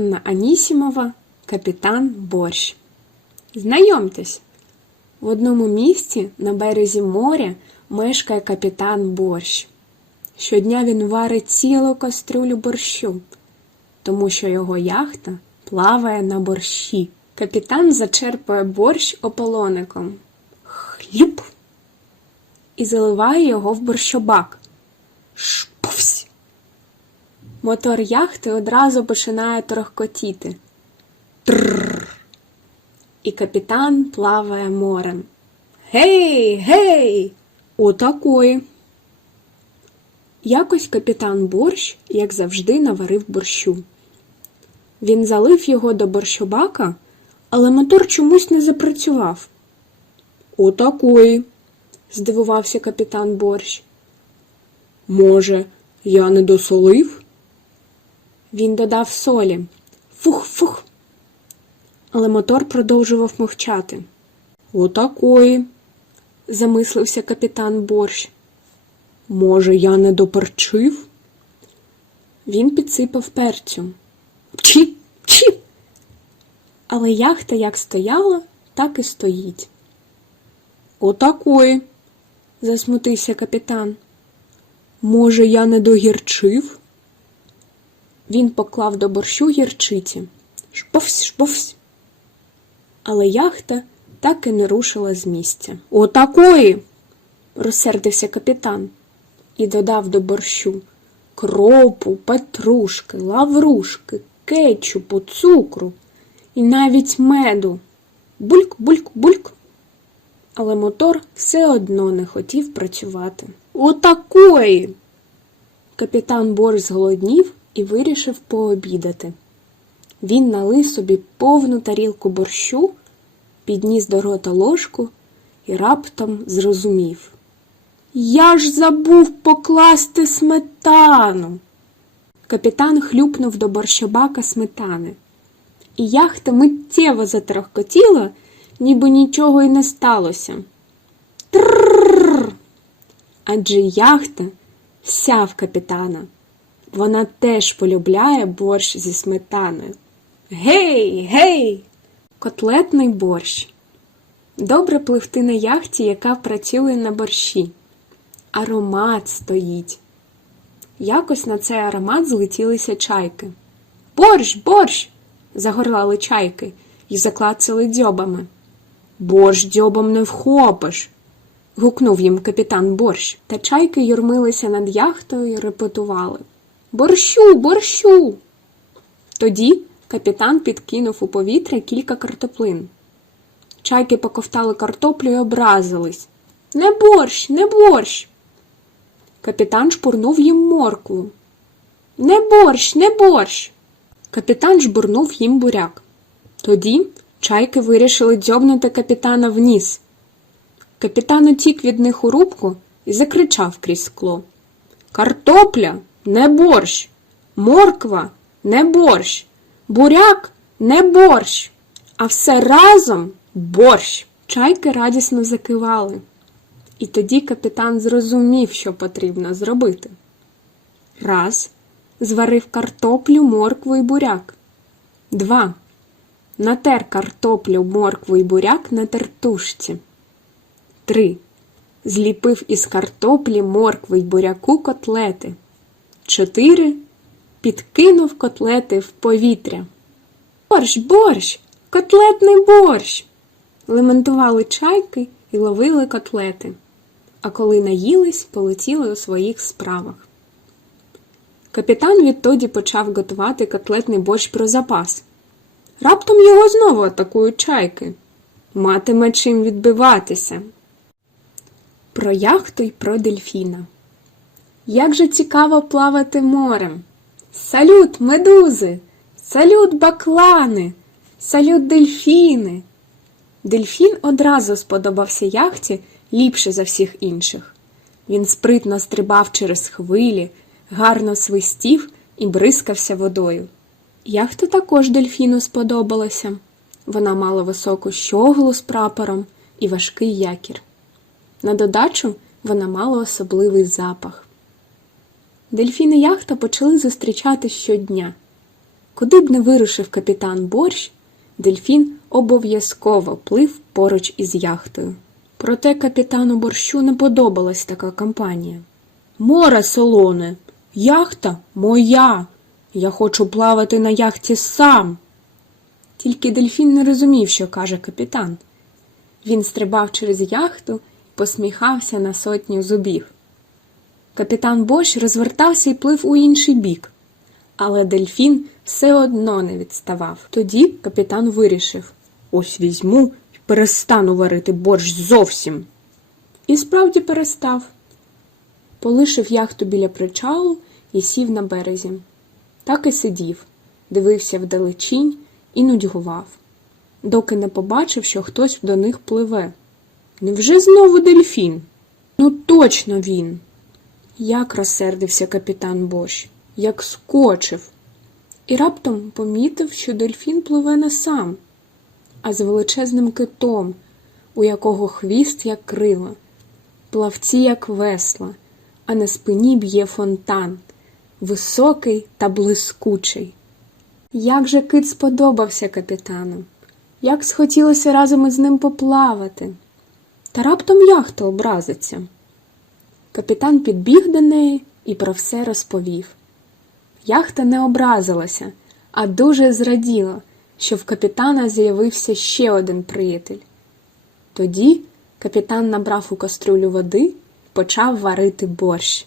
Анна Анісімова, капітан Борщ. Знайомтесь, в одному місті на березі моря мешкає капітан Борщ. Щодня він варить цілу кастрюлю борщу, тому що його яхта плаває на борщі. Капітан зачерпує борщ ополоником. Хлюп! І заливає його в борщобак. Шпувсь! Мотор яхти одразу починає торохкотіти. Трррр. І капітан плаває морем. Гей, гей! Отакої. Якось капітан борщ, як завжди, наварив борщу. Він залив його до борщобака, але мотор чомусь не запрацював. Отакої, здивувався капітан борщ. Може, я не досолив? Він додав солі. Фух-фух. Але мотор продовжував мовчати. Отакої, замислився капітан борщ. Може, я не доперчив? Він підсипав перцю. Чі, чі. Але яхта як стояла, так і стоїть. Отакої, засмутився капітан. Може, я не догірчив? Він поклав до борщу гірчиці. Шповсь, шповсь. Але яхта так і не рушила з місця. Отакої, розсердився капітан і додав до борщу кропу, петрушки, лаврушки, кетчупу, цукру і навіть меду. Бульк, бульк, бульк. Але мотор все одно не хотів працювати. Отакої. Капітан Борщ зголоднів і вирішив пообідати. Він налив собі повну тарілку борщу, підніс до рота ложку і раптом зрозумів. Я ж забув покласти сметану. Капітан хлюпнув до борщобака сметани, і яхта миттєво затрохкотіла, ніби нічого й не сталося. Тррррр. Адже яхта вся в капітана. Вона теж полюбляє борщ зі сметаною. Гей, гей! Котлетний борщ. Добре пливти на яхті, яка працює на борщі. Аромат стоїть. Якось на цей аромат злетілися чайки. Борщ, борщ! загорлали чайки і заклацали дзьобами. Борщ дзьобом не вхопиш. гукнув їм капітан борщ, та чайки юрмилися над яхтою і репетували. Борщу, борщу. Тоді капітан підкинув у повітря кілька картоплин. Чайки поковтали картоплю і образились. Не борщ, не борщ. Капітан шпурнув їм моркву. Не борщ, не борщ. Капітан жбурнув їм буряк. Тоді чайки вирішили дзьобнути капітана в ніс. Капітан утік від них у рубку і закричав крізь скло. Картопля не борщ, морква не борщ, буряк не борщ, а все разом борщ. Чайки радісно закивали. І тоді капітан зрозумів, що потрібно зробити. Раз. Зварив картоплю, моркву і буряк. Два. Натер картоплю, моркву і буряк на тертушці. Три. Зліпив із картоплі, моркви й буряку котлети. Чотири. Підкинув котлети в повітря. Борщ, борщ, котлетний борщ. Лементували чайки і ловили котлети. А коли наїлись, полетіли у своїх справах. Капітан відтоді почав готувати котлетний борщ про запас. Раптом його знову атакують чайки. Матиме чим відбиватися. Про яхту й про дельфіна. Як же цікаво плавати морем. Салют, медузи! Салют, баклани! Салют, дельфіни! Дельфін одразу сподобався яхті ліпше за всіх інших. Він спритно стрибав через хвилі, гарно свистів і бризкався водою. Яхта також дельфіну сподобалася. Вона мала високу щоглу з прапором і важкий якір. На додачу вона мала особливий запах. Дельфіни яхта почали зустрічати щодня. Куди б не вирушив капітан Борщ, дельфін обов'язково плив поруч із яхтою. Проте капітану борщу не подобалась така компанія. Море солоне, яхта моя. Я хочу плавати на яхті сам. Тільки дельфін не розумів, що каже капітан. Він стрибав через яхту і посміхався на сотню зубів. Капітан Бош розвертався і плив у інший бік, але дельфін все одно не відставав. Тоді капітан вирішив ось візьму і перестану варити борщ зовсім. І справді перестав. Полишив яхту біля причалу і сів на березі. Так і сидів, дивився вдалечінь і нудьгував, доки не побачив, що хтось до них пливе. Невже знову дельфін? Ну, точно він. Як розсердився капітан Бош, як скочив, і раптом помітив, що дельфін пливе не сам, а з величезним китом, у якого хвіст як крила, плавці як весла, а на спині б'є фонтан, високий та блискучий. Як же кит сподобався капітану, як схотілося разом із ним поплавати. Та раптом яхта образиться. Капітан підбіг до неї і про все розповів. Яхта не образилася, а дуже зраділа, що в капітана з'явився ще один приятель. Тоді капітан набрав у каструлю води і почав варити борщ.